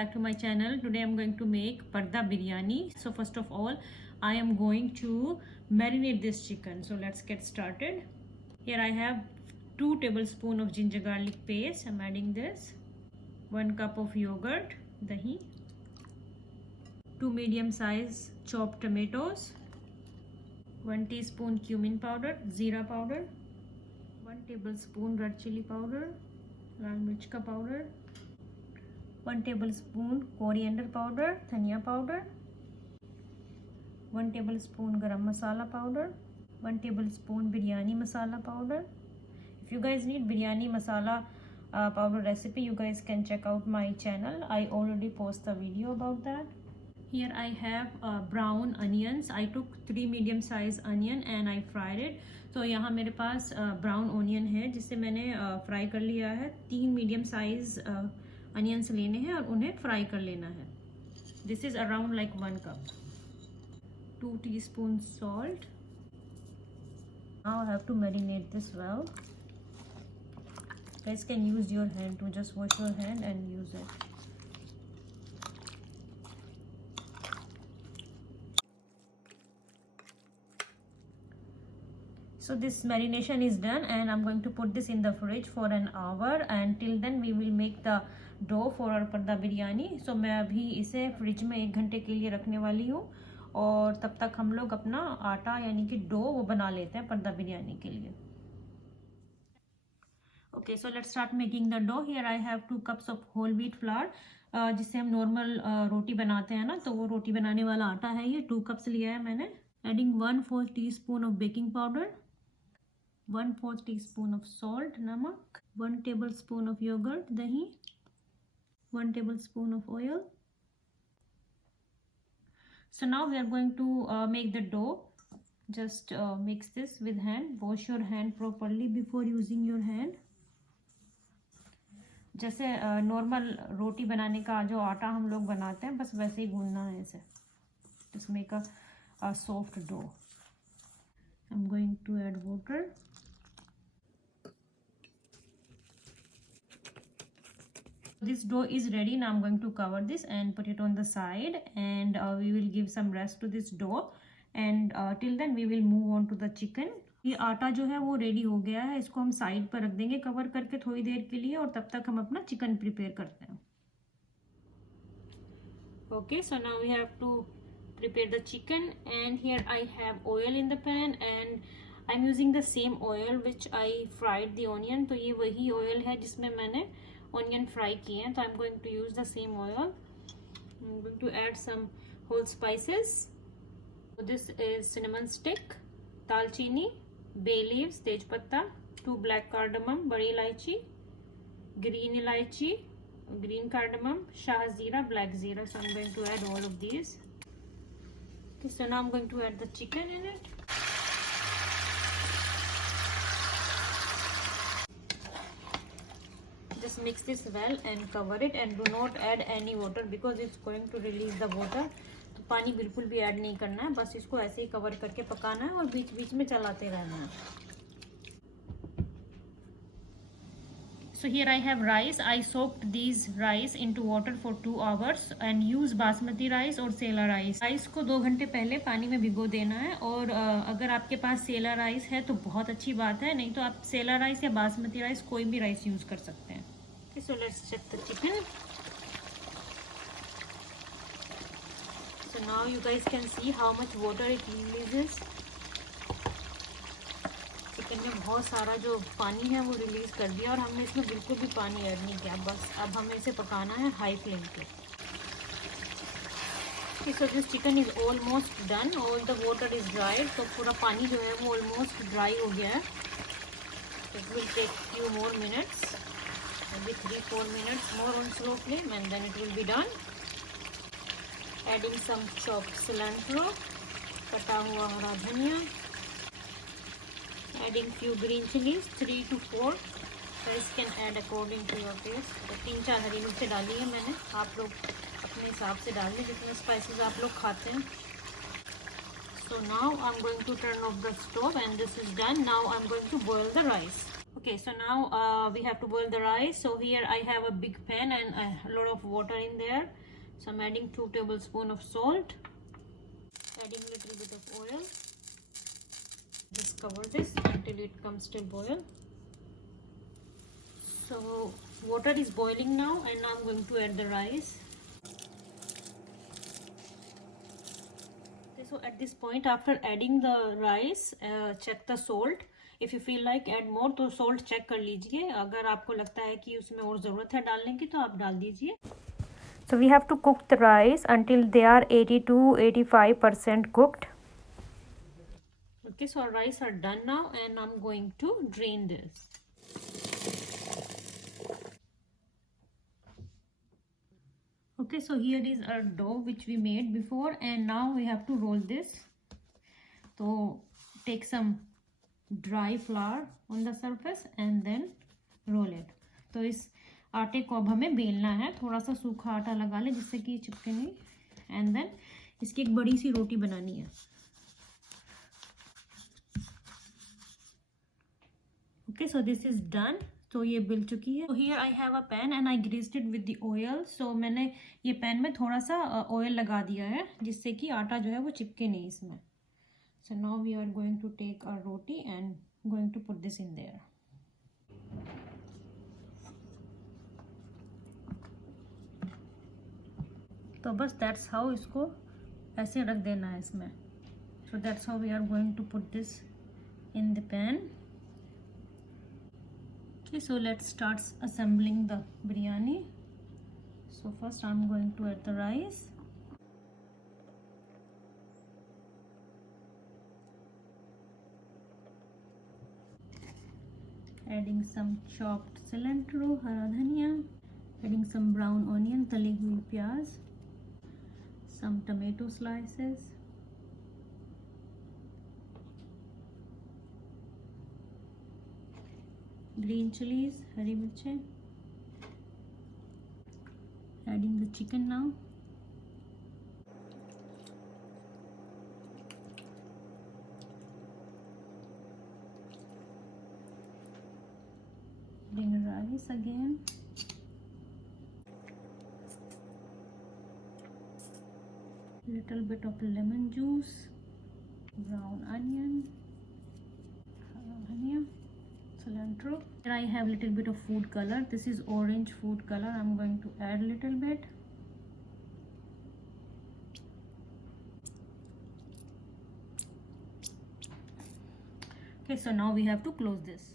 back to my channel. Today I'm going to make parda biryani. So first of all, I am going to marinate this chicken. So let's get started. Here I have 2 tablespoons of ginger garlic paste. I'm adding this. 1 cup of yogurt, dahi. 2 medium size chopped tomatoes. 1 teaspoon cumin powder, jeera powder. 1 tablespoon red chili powder, लाल मिर्च का powder. 1 tablespoon coriander powder, धनिया powder. 1 tablespoon garam masala powder. 1 tablespoon biryani masala powder. If you guys need biryani masala powder recipe, you guys can check out my channel. I already post the video about that. Here I have brown onions. I took 3 medium size onion and I fried it. तो यहाँ मेरे पास brown onion है जिसे मैंने fry कर लिया है. 3 medium size onions लेने हैं और उन्हें फ्राई कर लेना है. This is around like 1 cup. 2 teaspoon salt. Now I have to marinate this well. Guys can use your hand to just wash your hand and use it. So this marination is done and I'm going to put this in the fridge for an hour, and till then we will make the dough for our parda biryani. So मैं अभी इसे fridge में 1 घंटे के लिए रखने वाली हूँ और तब तक हम लोग अपना आटा यानी कि डो वो बना लेते हैं पर्दा बिरयानी के लिए. Okay, so let's start making the dough. Here I have 2 cups of whole wheat flour. जिससे हम नॉर्मल रोटी बनाते हैं ना, तो वो रोटी बनाने वाला आटा है. ये 2 कप्स लिया है मैंने. Adding 1/4 teaspoon of baking powder. 1/4 teaspoon of salt, namak. 1 tablespoon of yogurt, dahi. 1 tablespoon of oil. So now we are going to make the dough. Just mix this with hand. Wash your hand properly before using your hand. जैसे normal रोटी बनाने का जो आटा हम लोग बनाते हैं बस वैसे ही गूंदना है इसे. Just make a soft dough. I'm going to add water. This dough is ready. Now I'm going to cover this and put it on the side, and we will give some rest to this dough, and till then we will move on to the chicken. ये आटा जो है वो ready हो गया है. इसको हम साइड पर रख देंगे कवर करके थोड़ी देर के लिए, और तब तक हम अपना चिकन प्रिपेयर करते हैं. Okay, so now we have to prepare the chicken, and here I have oil in the pan, and I'm using the same oil which I fried the onion. तो ये वही oil है जिसमें मैंने onion fry किए हैं. तो I'm going to use the same oil. I'm going to add some whole spices. So this is cinnamon stick, दालचीनी, bay leaves, तेज पत्ता, 2 black cardamom, बड़ी इलायची, green इलायची, green cardamom, shah जीरा, black जीरा. So I'm going to add all of these. Okay, so now I'm going to add the chicken in it. Just mix this well and cover it, and do not add any water because it's going to release the water. तो पानी बिल्कुल भी add नहीं करना है, बस इसको ऐसे ही कवर करके पकाना है और बीच बीच में चलाते रहना है. So here I have rice. I soaked these rice into water for 2 hours and use basmati rice or sela rice. Rice को 2 घंटे पहले पानी में भिगो देना है, और अगर आपके पास सेला राइस है तो बहुत अच्छी बात है, नहीं तो आप सेला राइस या बासमती राइस कोई भी राइस यूज कर सकते हैं. Okay, so let's check the chicken. So now you guys can see how much water it releases. Chicken में बहुत सारा जो पानी है वो रिलीज कर दिया, और हमने इसमें बिल्कुल भी पानी ऐड नहीं किया. बस अब हमें इसे पकाना है हाई फ्लेम पे. So this chicken is almost done. All the water is dried. तो पूरा पानी जो है वो almost dry हो गया है. It will take few more minutes, maybe 3-4 minutes more on slow flame, and then it will be done. Adding some chopped cilantro, कटा हुआ हरा धनिया. Adding few green chilies, 3 to 4. Guys can add according to your taste. तो 3-4 हरी मिर्चें डाली है मैंने. आप लोग अपने हिसाब से डाल लें जितने स्पाइसेस आप लोग खाते हैं. So now I'm going to turn off the stove, and this is done. Now I'm going to boil the rice. Okay, so now we have to boil the rice. So here I have a big pan and a lot of water in there. So I'm adding 2 tablespoons of salt, adding a little bit of oil. Just cover this until it comes to boil. So water is boiling now, and now I'm going to add the rice. Okay, so at this point, after adding the rice, check the salt. If you feel like add more, तो salt check कर लीजिए. अगर आपको लगता है कि उसमें और ज़रूरत है डालने की, तो आप डाल दीजिए. So we have to cook the rice until they are 80 to 85% cooked. Okay, so our rice are done now, and I'm going to drain this. Okay, so here is our dough which we made before, and now we have to roll this. So take some dry flour on the surface and then roll it. तो इस आटे को अब हमें बेलना है. थोड़ा सा सूखा आटा लगा ले जिससे कि चिपके नहीं, एंड देन इसकी एक बड़ी सी रोटी बनानी है. Okay, so this is done. तो ये बिल चुकी है. So here I have a pan and I greased it with the oil. So मैंने ये पैन में थोड़ा सा ऑयल लगा दिया है जिससे कि आटा जो है वो चिपके नहीं इसमें. So now we are going to take our roti and going to put this in there. तो बस that's how इसको ऐसे रख देना है इसमें. So that's how we are going to put this in the pan. Okay, so let's start assembling the biryani. So first I'm going to add the rice. Adding some chopped cilantro, हरा धनिया. Adding some brown onion, तली हुई प्याज. Some tomato slices. Green chilies, हरी मिर्चें. Adding the chicken now. Adding rice again. Little bit of lemon juice. Brown onion. Dhania. Cilantro. Here I have little bit of food color. This is orange food color. I'm going to add a little bit. Okay, so now we have to close this.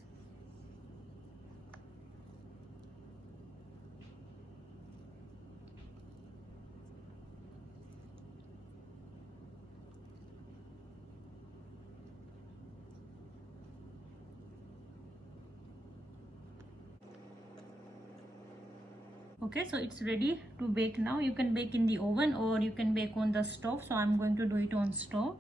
Okay, so it's ready to bake now. You can bake in the oven or you can bake on the stove. So I'm going to do it on stove.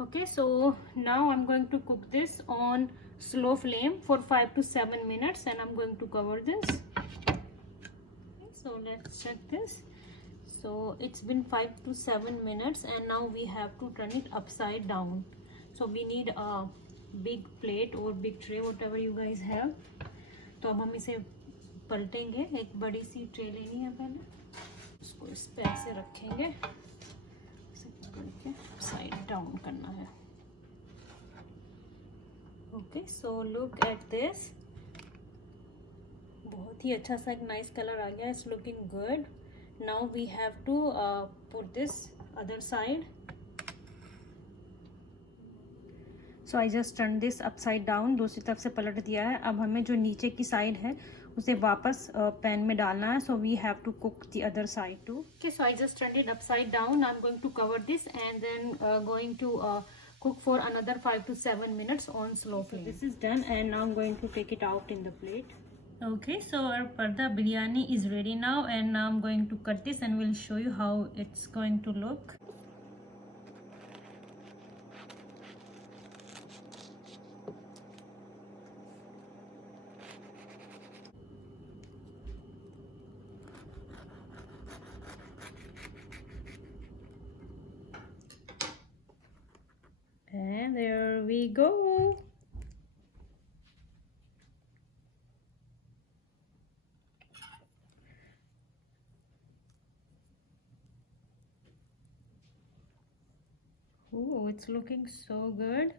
Okay, so now I'm going to cook this on slow flame for 5 to 7 minutes, and I'm going to cover this. Okay, so let's check this. So it's been 5 to 7 minutes, and now we have to turn it upside down. So we need a big plate or big tray, whatever you guys have. तो अब हम इसे पलटेंगे. एक बड़ी सी tray लेनी है पहले, उसको इस पे ऐसे रखेंगे, ऐसे करके साइड डाउन करना है. Okay, so look at this. बहुत ही अच्छा सा एक नाइस कलर आ गया. It's looking good. Now we have to put this other side. So I just turn this upside down. दूसरी तरफ से पलट दिया है. अब हमें जो नीचे की साइड है उसे वापस पैन में डालना है. So we have to cook the other side too. Okay, so I just turn it upside down. I am going to cover this and then going to cook for another 5 to 7 minutes on slow flame. So this is done, and now I'm going to take it out in the plate. Okay, so our parda biryani is ready now, and now I'm going to cut this and we'll show you how it's going to look. And there we go. Oh, it's looking so good.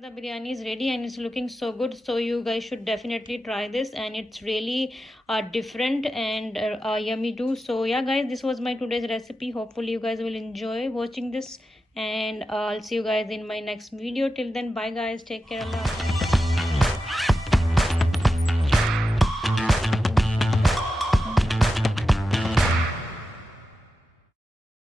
The biryani is ready and it's looking so good, so you guys should definitely try this, and it's really different and yummy too. So yeah guys, this was my today's recipe. Hopefully you guys will enjoy watching this, and I'll see you guys in my next video. Till then, bye guys, take care, Allah.